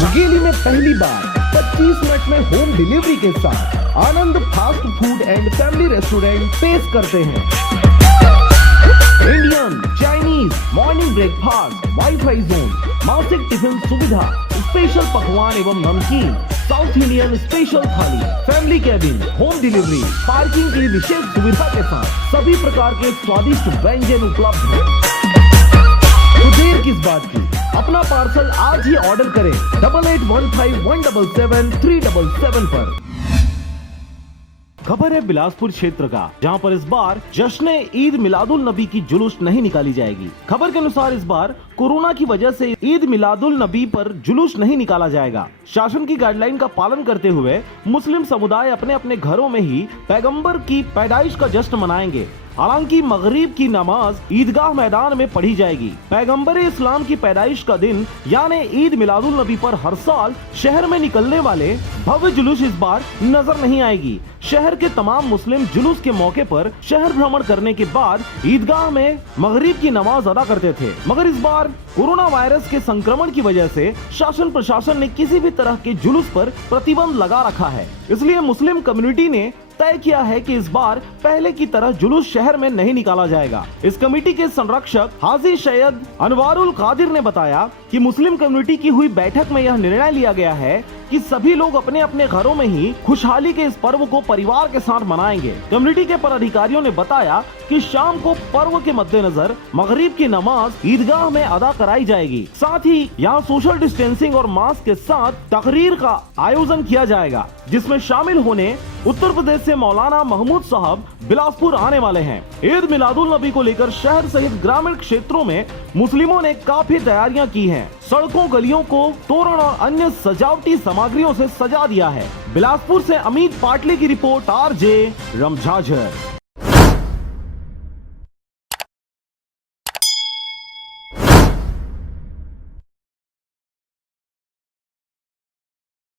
मुंगेली में पहली बार 25 मिनट में होम डिलीवरी के साथ Anand fast food and family restaurant पेश करते हैं। Indian, Chinese, morning breakfast, wifi zone, मासिक टिफिन सुविधा, स्पेशल पकवान एवं नमकीन, south Indian special thali, family cabin, home delivery, parking की विशेष सुविधा के साथ सभी प्रकार के स्वादिष्ट व्यंजन उपलब्ध हैं। तो देर किस बात की, अपना पार्सल आज ही ऑर्डर करें 8815177377 पर। खबर है बिलासपुर क्षेत्र का, जहां पर इस बार जश्न ईद मिलादुल नबी की जुलूस नहीं निकाली जाएगी। खबर के अनुसार इस बार कोरोना की वजह से ईद मिलादुल नबी पर जुलूस नहीं निकाला जाएगा। शासन की गाइडलाइन का पालन करते हुए मुस्लिम समुदाय अपने अपने घरों में ही पैगंबर की पैदाइश का जश्न मनाएंगे। हालांकि मगरिब की नमाज ईदगाह मैदान में पढ़ी जाएगी। पैगंबर इस्लाम की पैदाइश का दिन यानी ईद मिलादुल नबी पर हर साल शहर में निकलने वाले भव्य जुलूस इस बार नजर नहीं आएगी। शहर के तमाम मुस्लिम जुलूस के मौके पर शहर भ्रमण करने के बाद ईदगाह में मगरिब की नमाज अदा करते थे, मगर इस बार कोरोना वायरस के संक्रमण की वजह से शासन प्रशासन ने किसी भी तरह के जुलूस पर प्रतिबंध लगा रखा है। इसलिए मुस्लिम कम्युनिटी ने तय किया है कि इस बार पहले की तरह जुलूस शहर में नहीं निकाला जाएगा। इस कमेटी के संरक्षक हाजी सैयद अनवारुल कादिर ने बताया कि मुस्लिम कम्युनिटी की हुई बैठक में यह निर्णय लिया गया है कि सभी लोग अपने अपने घरों में ही खुशहाली के इस पर्व को परिवार के साथ मनाएंगे। कम्युनिटी के पदाधिकारियों ने बताया कि शाम को पर्व के मद्देनजर मगरिब की नमाज ईदगाह में अदा कराई जाएगी। साथ ही यहाँ सोशल डिस्टेंसिंग और मास्क के साथ तकरीर का आयोजन किया जाएगा, जिसमें शामिल होने उत्तर प्रदेश से मौलाना महमूद साहब बिलासपुर आने वाले हैं। ईद मिलादुल नबी को लेकर शहर सहित ग्रामीण क्षेत्रों में मुस्लिमों ने काफी तैयारियां की हैं। सड़कों गलियों को तोरण और अन्य सजावटी सामग्रियों से सजा दिया है। बिलासपुर से अमित पाटले की रिपोर्ट, RJ रमझाझर।